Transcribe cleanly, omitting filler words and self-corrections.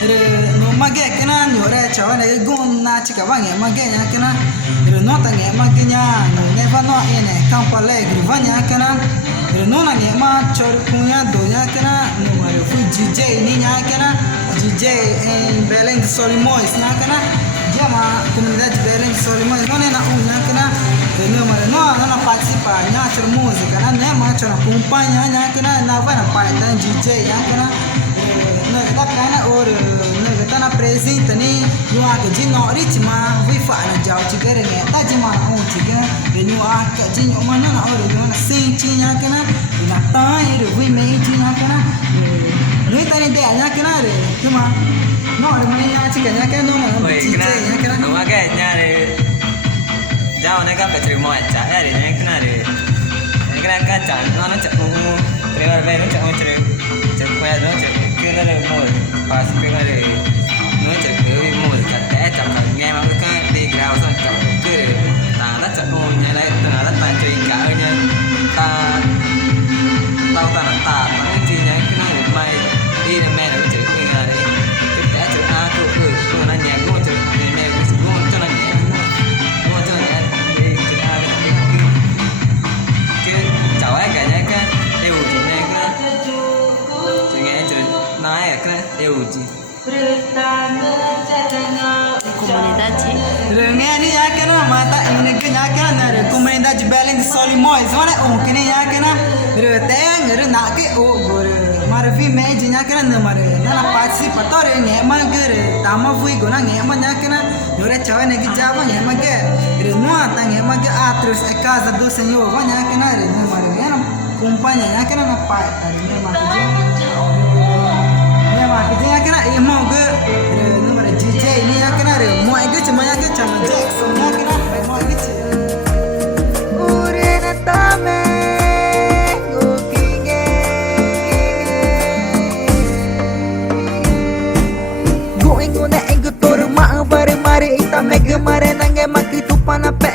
no mage kena nyore chawa ne gon na chika wange mage nya kena no ta nge mage nya no ne va no ene campo alegre vanya kena no na nge ma chor kunya do nya kena no mare fui DJ ni nya kena DJ em Belém de Solimões nya kena jama comunidade de Belém de Solimões no ne na nya kena no mare no na participa nya chor música na ne ma chor acompanha nya kena na va na parte DJ nya kena no ta kana or no ta na presente ni no a que no ritma vi fa na jau chigere ne ta jima on chiga no a que jinho mana na or no na senti nya kana na ta ir vi me nya kana no ta ni de nya kana re jima no re me nya chiga nya kana no na DJ nya kana no ma ke nya re jau ne ka pe tri mo cha re nya kana re kana ka cha no cha mu tre va ve no cha mo tre cha kwa no cha que nó là mồi và cái này thì nó chỉ cái mồi chặt té chặt cả nghe mà cái đi gào xong chặt cái là nó chặt mồi như này là nó tài chuyện cả nha ta tao ta là ta mà cái gì nhá cái này mày đi là mẹ nó chỉ cái này cái té chặt a tôi nó nhẹ cũng chặt mẹ cũng cho nó nhẹ cũng cho nó nhẹ đi chặt a cái cháu ấy cả nhá cái đều chỉ này cái chỉ nghe chặt nói cái đều chỉ Comunidade. Rengen ni ya kana mata ini ke ya kana re comunidade Belém de Solimões mana que ni ya kana re teng re na ke o gore mare vi me ji ya kana na mare na participa tore nge ma gere tama vui gona nge ma ya kana yore chawa ne ki java nge ma ke re no ata nge ma ke atros é casa do senhor va ya kana re na mare ya na companhia ya kana na pai ne ma ke ya kana e mo ge no mare DJ ni ya kana re mo ge chama ya ke chama Jackson ya kana mo ge che ure na tame go kinge go na eng tor ma bare mare ita me ge mare na nge ma ki tu pana pe